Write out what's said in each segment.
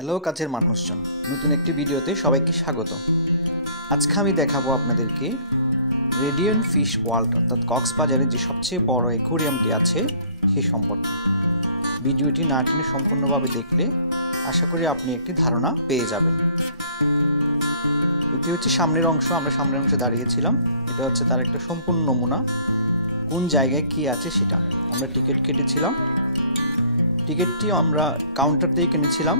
Hello কাছের মানুষজন, নতুন একটি ভিডিওতে সবাইকে স্বাগত। আজকে আমি দেখাবো আপনাদেরকে রেডিয়েন্ট ফিশ ওয়ার্ল্ড অর্থাৎ কক্সবাজারে যে সবচেয়ে বড় অ্যাকোয়ারিয়ামটি আছে সে সম্পর্কে। ভিডিওটি না টেনে সম্পূর্ণভাবে দেখলে আশা করি আপনি একটি ধারণা পেয়ে যাবেন। এটি হচ্ছে সামনের অংশ, আমরা সামনের অংশে দাঁড়িয়েছিলাম। এটা হচ্ছে তার একটা সম্পূর্ণ নমুনা, কোন জায়গায় কি আছে সেটা। আমরা টিকিট কেটেছিলাম, টিকিটটি আমরা কাউন্টার থেকে কিনেছিলাম,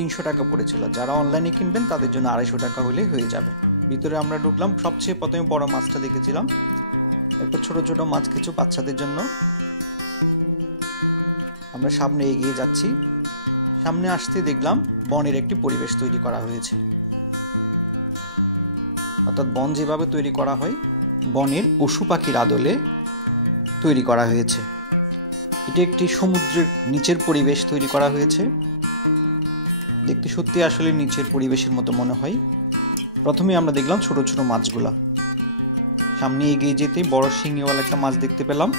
300 টাকা পড়েছিল। যারা অনলাইনে কিনবেন তাদের জন্য 250 টাকা হলে হয়ে যাবে। ভিতরে আমরা ঢুকলাম, সবচেয়ে প্রথমে বড় মাছটা দেখেছিলাম, এরপর ছোট ছোট মাছ কিছু বাচ্চাদের জন্য। আমরা সামনে এগিয়ে যাচ্ছি, সামনে আসতে দেখলাম বনের একটি পরিবেশ তৈরি করা হয়েছে, অর্থাৎ বন যেভাবে তৈরি করা হয় বনের পশু পাখির আদলে তৈরি করা হয়েছে। এটি একটি সমুদ্রের নিচের পরিবেশ তৈরি করা হয়েছে, দেখতে সত্যি আসলে নিচের পরিবেশের মতো মনে হয়। প্রথমে আমরা দেখলাম ছোট ছোট মাছগুলা, সামনে এগিয়ে যেতে বড় শিঙিওয়ালা একটা মাছ দেখতে পেলাম,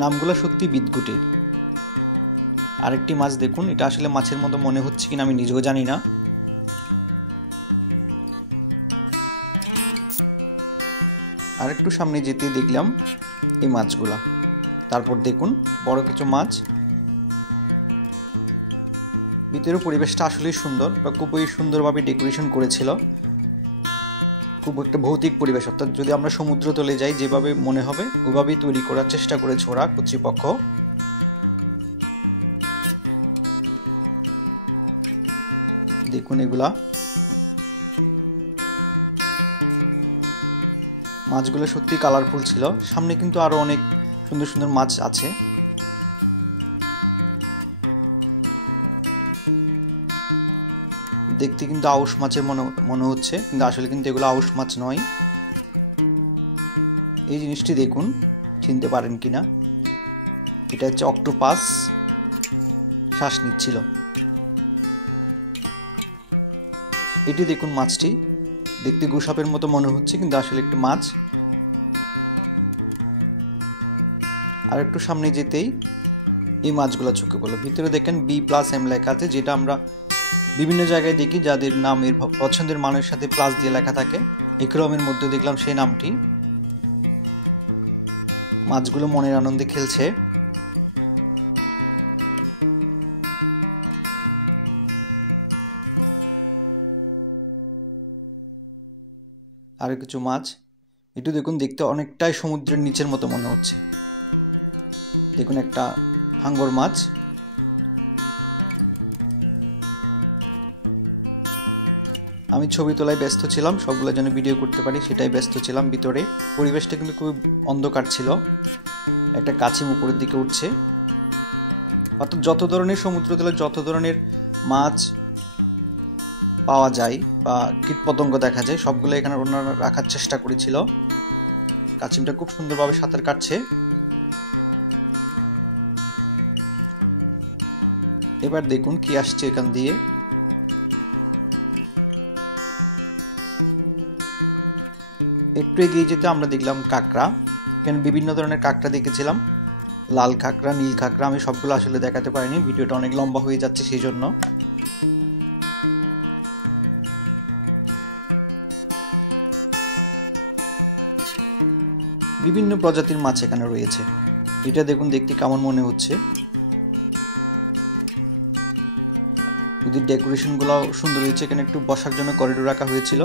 নামগুলো সত্যি বিদঘুটে। আরেকটি মাছ দেখুন, এটা আসলে মাছের মতো মনে হচ্ছে কিনা আমি নিজেও জানি না। আরেকটু সামনে যেতে দেখলাম এই মাছগুলা। তারপর দেখুন বড় কিছু মাছ। ভিতরের পরিবেশটা আসলেই সুন্দর, বা খুবই সুন্দরভাবে ডেকোরেশন করেছিল। খুব একটা ভৌতিক পরিবেশ, অর্থাৎ যদি আমরা সমুদ্র তলে যাই যেভাবে মনে হবে ওইভাবেই তৈরি করার চেষ্টা করেছে ওরা কর্তৃপক্ষ। দেখুন এগুলা মাছগুলো সত্যি কালারফুল ছিল। সামনে কিন্তু আরো অনেক সুন্দর সুন্দর মাছ আছে। দেখতে কিন্তু আউশ মাছের মনে হচ্ছে, কিন্তু আসলে কিন্তু এগুলো আউশ মাছ নয়। এই জিনিসটি দেখুন, চিনতে পারেন কিনা, এটা হচ্ছে অক্টোপাস, শ্বাস নিচ্ছিল। এটি দেখুন মাছটি, দেখতে গোসাপের মতো মনে হচ্ছে কিন্তু আসলে একটি মাছ। আর একটু সামনে যেতেই এই মাছগুলো চোখে পড়লো। ভিতরে দেখেন B+M লেখা আছে, যেটা আমরা বিভিন্ন জায়গায় দেখি যাদের নামের পছন্দের মানুষের সাথে প্লাস দিয়ে লেখা থাকে। একরমের মধ্যে দেখলাম সেই নামটি। মাছগুলো মনের আনন্দে খেলছে। আরো কিছু মাছ, একটু দেখুন, দেখতে অনেকটাই সমুদ্রের নিচের মতো মনে হচ্ছে। দেখুন একটা হাঙ্গর মাছ। আমি ছবি তোলায় ব্যস্ত ছিলাম, সবগুলো যেন ভিডিও করতে পারি সেটাই ব্যস্ত ছিলাম। ভিতরে পরিবেশটা কিন্তু খুব অন্ধকার ছিল। একটা কাছিম উপরের দিকে উঠছে, অর্থাৎ যত ধরনের সমুদ্র তলে যত ধরনের মাছ পাওয়া যায় বা কীটপতঙ্গ দেখা যায় সবগুলো এখানে ওনারা রাখার চেষ্টা করেছিল। কাছিমটা খুব সুন্দরভাবে সাঁতার কাটছে। এবার দেখুন কি আসছে এখান দিয়ে। একটু এগিয়ে যেতে আমরা দেখলাম কাঁকড়া। এখানে বিভিন্ন ধরনের কাঁকড়া দেখেছিলাম, লাল কাঁকড়া, নীল কাঁকড়া। আমি সবগুলো আসলে দেখাতে পারিনি, ভিডিওটা অনেক লম্বা হয়ে যাচ্ছে সেই জন্য। বিভিন্ন প্রজাতির মাছ এখানে রয়েছে। এটা দেখুন দেখতে কেমন মনে হচ্ছে। ওদের ডেকোরেশন গুলো সুন্দর হয়েছে। এখানে একটু বসার জন্য করিডোর রাখা হয়েছিল।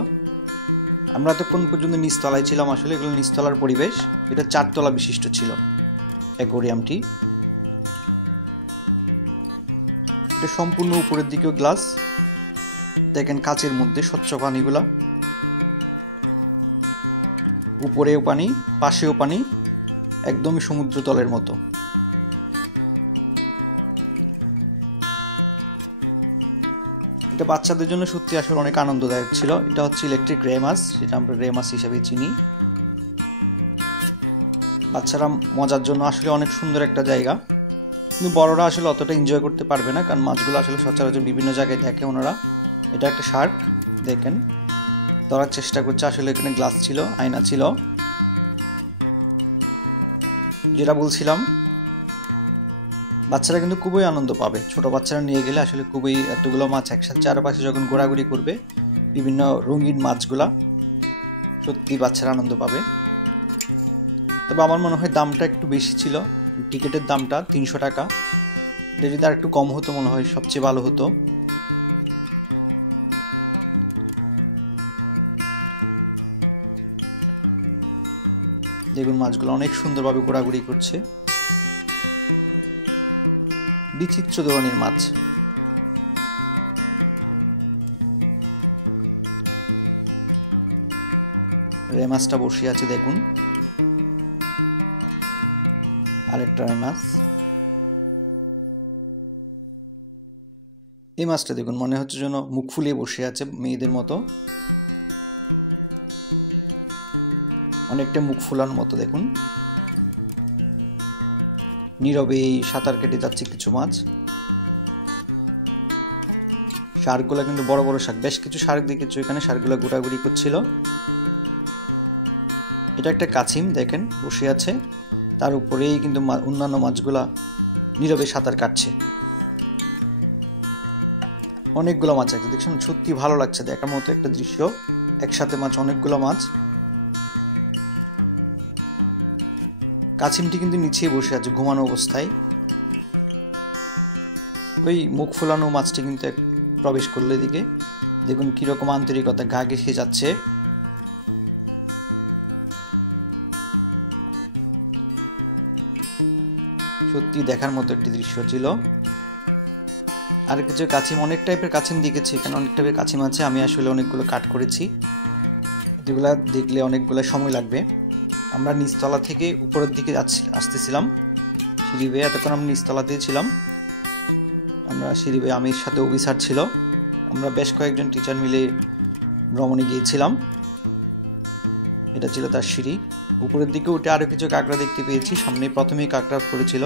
আমরা এতক্ষণ পর্যন্ত নিচতলায় ছিলাম, আসলে এগুলো নিচতলার পরিবেশ। এটা 4 তলা বিশিষ্ট ছিল অ্যাকোয়ারিয়ামটি। এটা সম্পূর্ণ উপরের দিকেও গ্লাস, দেখেন কাচের মধ্যে স্বচ্ছ পানিগুলা, উপরেও পানি পাশেও পানি, একদমই সমুদ্র তলের মতো। এটা বাচ্চাদের জন্য সত্যি আসলে অনেক আনন্দদায়ক ছিল। এটা হচ্ছে ইলেকট্রিক রে মাছ, যেটা আমরা রে মাছ হিসেবে চিনি। বাচ্চারা মজার জন্য আসলে অনেক সুন্দর একটা জায়গা, কিন্তু বড়রা আসলে অতটা এনজয় করতে পারবে না, কারণ মাছগুলো আসলে সচরাচর বিভিন্ন জায়গায় দেখে ওনারা। এটা একটা শার্ক, দেখেন ধরার চেষ্টা করছে। আসলে এখানে গ্লাস ছিল, আয়না ছিল। যেটা বলছিলাম বাচ্চারা কিন্তু খুবই আনন্দ পাবে, ছোট বাচ্চারা নিয়ে গেলে আসলে খুবই, এতগুলো মাছ একসাথে চারপাশে যখন ঘোরাঘুরি করবে বিভিন্ন রঙিন মাছগুলা, সত্যি বাচ্চারা আনন্দ পাবে। তবে আমার মনে হয় দামটা একটু বেশি ছিল, টিকিটের দামটা 300 টাকা। এটা যদি আর একটু কম হতো মনে হয় সবচেয়ে ভালো হতো। দেখুন মাছগুলো অনেক সুন্দরভাবে ঘোরাঘুরি করছে, বিচিত্র ধরনের মাছ। রে মাছটা বসে আছে দেখুন, আরেকটা রে মাছ। এই মাছটা দেখুন মনে হচ্ছে যেন মুখ ফুলিয়ে বসে আছে মেয়েদের মতো, অনেকটা মুখ ফুলানোর মতো। দেখুন নীরবে সাঁতার কেটে যাচ্ছে কিছু মাছ। শার্কগুলা কিন্তু বড় বড় শার্ক, বেশ কিছু শার্ক দেখেছো এখানে, শার্কগুলা ঘোরাঘুরি করছিল। এটা একটা কাছিম দেখেন বসে আছে, তার উপরেই কিন্তু অন্যান্য মাছগুলা নীরবে সাঁতার কাটছে। অনেকগুলো মাছ আছে দেখছেন, সত্যি ভালো লাগছে দেখার মতো একটা দৃশ্য, একসাথে মাছ, অনেকগুলো মাছ। কাছিমটি কিন্তু নিচেই বসে আছে ঘুমানো অবস্থায়। ওই মুখ ফোলানো মাছটি কিন্তু প্রবেশ করলো এদিকে, দেখুন কিরকম আন্তরিকতা, গা ঘেঁষে যাচ্ছে। সত্যি দেখার মতো একটি দৃশ্য ছিল। আর কিছু কাছিম, অনেক টাইপের কাছিম দেখেছি এখানে, অনেক টাইপের কাছিম আছে। আমি আসলে অনেকগুলো কাট করেছি, যেগুলো দেখলে অনেকগুলো সময় লাগবে। আমরা নিচতলা থেকে উপরের দিকে আসতেছিলাম সিঁড়ি বেয়ে, এতক্ষণ আমরা নিচতলাতেই ছিলাম। আমরা সিঁড়ি বেয়ে, আমির সাথে অফিসার ছিল, আমরা বেশ কয়েকজন টিচার মিলে ভ্রমণে গিয়েছিলাম। এটা ছিল তার সিঁড়ি। উপরের দিকে উঠে আরো কিছু কাঁকড়া দেখতে পেয়েছি, সামনে প্রথমেই কাঁকড়া পড়েছিল।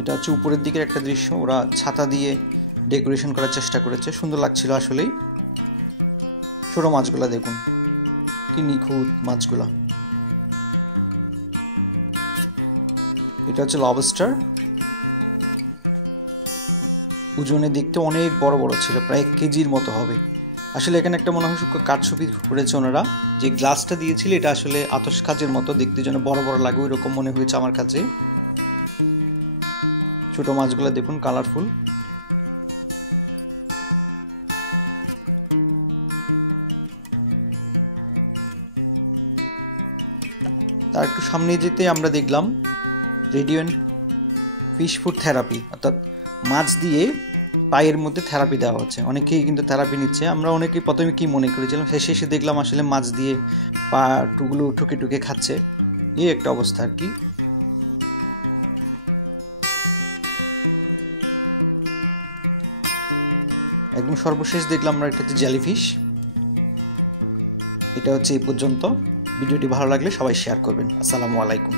এটা হচ্ছে উপরের দিকের একটা দৃশ্য, ওরা ছাতা দিয়ে ডেকোরেশন করার চেষ্টা করেছে, সুন্দর লাগছিল আসলেই। ছোট মাছগুলা দেখুন কি নিখুঁত মাছগুলা। এটা হচ্ছে লবস্টার, ওজনে দেখতে অনেক বড় বড় ছিল, প্রায় 1 কেজির মতো হবে। আসলে এখানে একটা মনে হয় কাঠছবি করেছে ওনারা, যে গ্লাসটা দিয়েছিল এটা আসলে আতশ কাচের মতো দেখতে, যেন বড় বড় লাগে ওইরকম মনে হয়েছে আমার কাছে। ছোট মাছগুলো দেখুন কালারফুল। তার একটু সামনে যেতে আমরা দেখলাম রেডিয়েন্ট ফিশ ফুড থেরাপি, অর্থাৎ মাছ দিয়ে পায়ের মধ্যে থেরাপি দেওয়া হচ্ছে। অনেকেই কিন্তু থেরাপি নিচ্ছে। আমরা অনেকেই প্রথমে কি মনে করেছিলাম, শেষে এসে দেখলাম আসলে মাছ দিয়ে পা টুগুলো ঠুকে ঠুকে খাচ্ছে, এই একটা অবস্থা আর কি। একদম সর্বশেষ দেখলাম আমরা একটা জেলিফিশ। এটা হচ্ছে এই পর্যন্ত। ভিডিওটি ভালো লাগলে সবাই শেয়ার করবেন। আসসালামু আলাইকুম।